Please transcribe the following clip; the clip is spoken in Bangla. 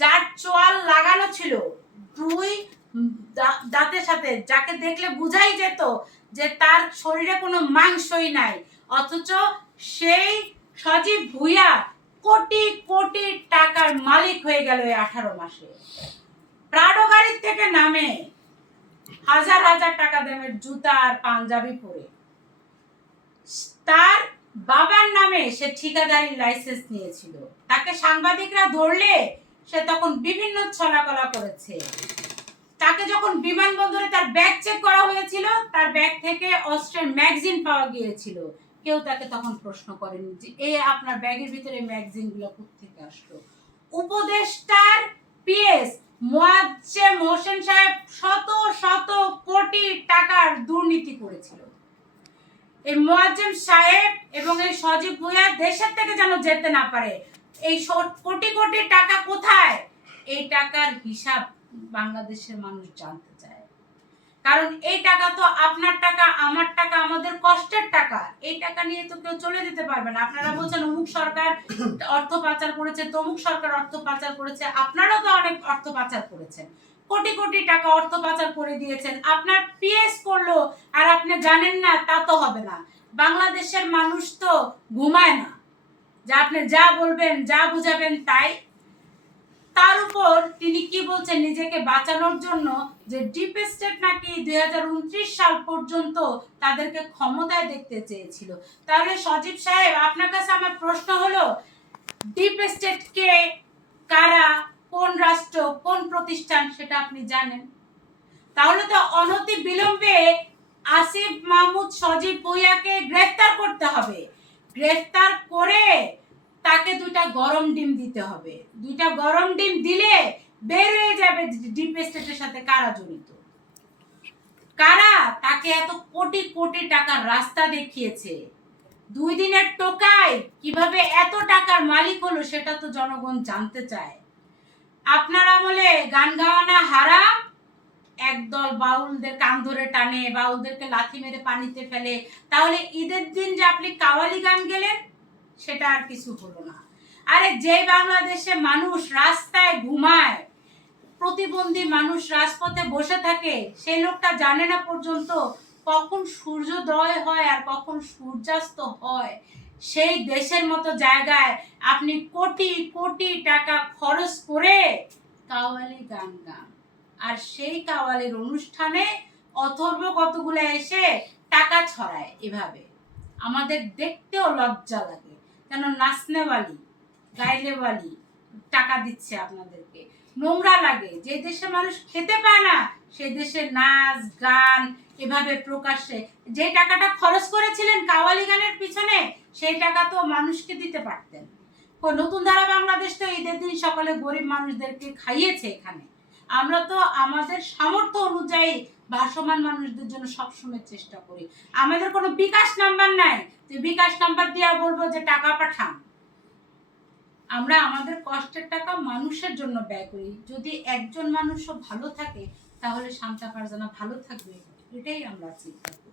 যার চোয়াল লাগানো ছিল দুই দাঁতের সাথে, যাকে দেখলে বুঝাই যেত যে তার শরীরে কোনো মাংসই নাই, অথচ সেই সজীব ভুইয়া কোটি কোটি টাকার মালিক হয়ে গেল এই 18 মাসে। প্রাডো গাড়ির থেকে নামে হাজার হাজার টাকা দামের জুতা আর পাঞ্জাবি পরে, তার বাবার নামে সে ঠিকাদারি লাইসেন্স নিয়েছিল। তাকে সাংবাদিকরা ধরলে সে তখন বিভিন্ন ছলাকলা করেছে। তাকে যখন বিমানবন্দরে তার ব্যাগ চেক করা হয়েছিল, তার ব্যাগ থেকে অস্ত্রের ম্যাগাজিন পাওয়া গিয়েছিল। কেউ তাকে তখন প্রশ্ন করেনি যে এই আপনার ব্যাগের ভিতরে ম্যাগাজিনগুলো কোত্থেকে আসলো। উপদেষ্টার পিএস মোয়াজ্জেম হোসেন সাহেব শত শত কোটি টাকার দুর্নীতি করেছিল। এই মোয়াজ্জেম সাহেব এবং এই সজীব ভুইয়া দেশের থেকে যেন যেতে না পারে। এই কোটি কোটি টাকা কোথায়, এই টাকার হিসাব বাংলাদেশের মানুষ জানতে চায়। কারণ এই টাকা তো আপনার টাকা, আমার টাকা, আমাদের কষ্টের টাকা। এই টাকা নিয়ে তো কেউ চলে যেতে পারবে না। আপনারা বলছেন অমুক সরকার অর্থ পাচার করেছে, তমুক সরকার অর্থ পাচার করেছে। আপনারাও তো অনেক অর্থ পাচার করেছেন, কোটি কোটি টাকা অর্থ পাচার করে দিয়েছেন। আপনার পিএস করলো আর আপনি জানেন না, তা তো হবে না। বাংলাদেশের মানুষ তো ঘুমায় না যে আপনি যা বলবেন, যা বুঝাবেন তাই। তার উপর তিনি কি বলছেন নিজেকে বাঁচানোর জন্য, যে ডিপ স্টেট নাকি 2029 সাল পর্যন্ত তাদেরকে ক্ষমতায় দেখতে চেয়েছিল। তাহলে সজীব সাহেব, আপনার কাছে আমার প্রশ্ন হলো, ডিপ স্টেট কে, কারা, কোন রাষ্ট্র, কোন প্রতিষ্ঠান, সেটা আপনি জানেন? তাহলে তো অনতি বিলম্বে আসিফ মাহমুদ সজীব ভুইয়াকে গ্রেফতার করতে হবে। গ্রেফতার করে তাকে দুইটা গরম ডিম দিতে হবে। দুইটা গরম ডিম দিলে বের হয়ে যাবে ডিপ স্টেটের সাথে কারা জড়িত, কারা তাকে এত কোটি কোটি টাকার রাস্তা দেখিয়েছে। 2 দিনের টোকায় কিভাবে এত টাকার মালিক হলো সেটা তো জনগণ জানতে চায়। আপনার আমলে গান গাওয়ানা হারাম, একদল বাউলদের কান ধরে টানে, বাউলদেরকে লাথি মেরে পানিতে ফেলে। তাহলে ঈদের দিন যে আপনি কাওয়ালি গান গেলেন, সেটা আর কিছু হলো না। আরে যে বাংলাদেশে মানুষ রাস্তায় ঘুমায়, প্রতিবন্ধী মানুষ রাজপথে বসে থাকে, সেই লোকটা জানে না পর্যন্ত কখন সূর্যোদয় হয় আর কখন সূর্যাস্ত হয়। সেই দেশের মতো জায়গায় আপনি কোটি কোটি টাকা খরচ করে কাওয়ালি গান গান, আর সেই কাওয়ালির অনুষ্ঠানে অথর্ব কতগুলো এসে টাকা ছড়ায়। এভাবে আমাদের দেখতেও লজ্জা লাগে, কেন নাচনেওয়ালি গাইলেওয়ালি টাকা দিচ্ছে আপনাদেরকে। নোংরা লাগে। যে দেশে মানুষ খেতে পায় না, সেই দেশে নাচ গান এভাবে প্রকাশ্যে, যে টাকাটা খরচ করেছিলেন কাওয়ালি গানের পিছনে, সেই টাকা তো মানুষকে দিতে পারতেন। নতুন ধারা বাংলাদেশ তো ঈদের দিন সকালে গরিব মানুষদেরকে খাইয়েছে। এখানে আমরা তো আমাদের সামর্থ্য অনুযায়ী ভাসমান মানুষদের জন্য সবসময় চেষ্টা করি। আমাদের কোনো বিকাশ নাম্বার নাই যে বিকাশ নাম্বার দিয়ে বলবো যে টাকা পাঠান। আমরা আমাদের কষ্টের টাকা মানুষের জন্য ব্যয় করি। যদি একজন মানুষও ভালো থাকে, তাহলে শান্তা ফারজানা ভালো থাকবে, এটাই আমরা চিন্তা করি।